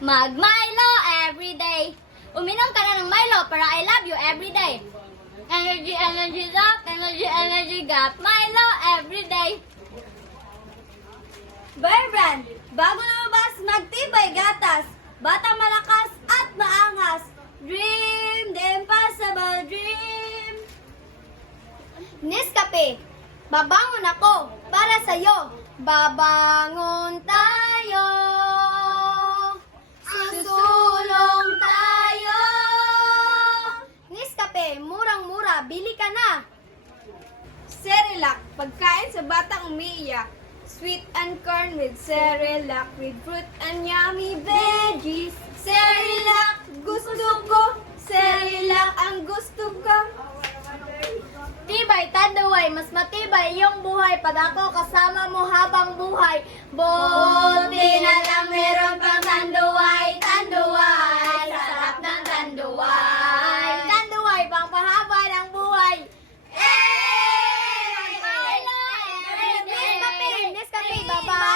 Mag-Milo everyday. Uminom ka na ng Milo para I love you everyday. Energy, energy drop, energy, energy gap. Milo everyday. Bear Brand, bago lumabas, magtibay gatas. Bata malakas at maangas. Dream, the impossible dream. Nescafe, babangon ako para sa'yo. Babangon tayo. Susulong tayo. Nescafe, murang-mura, bili ka na. Cerelac, pagkain sa batang umiiyak. Sweet and corn with Cerelac, with fruit and yummy veggies. Cerelac, gusto ko. Cerelac, ang gusto ko. Tibay, tanduay, mas matibay yung buhay pag ako kasama mo habang buhay. Buti na lang meron pang tanduay, tanduay, sarap ng tanduay. Tanduay, pang pahaba ng buhay. Nescafe, Nescafe, baba.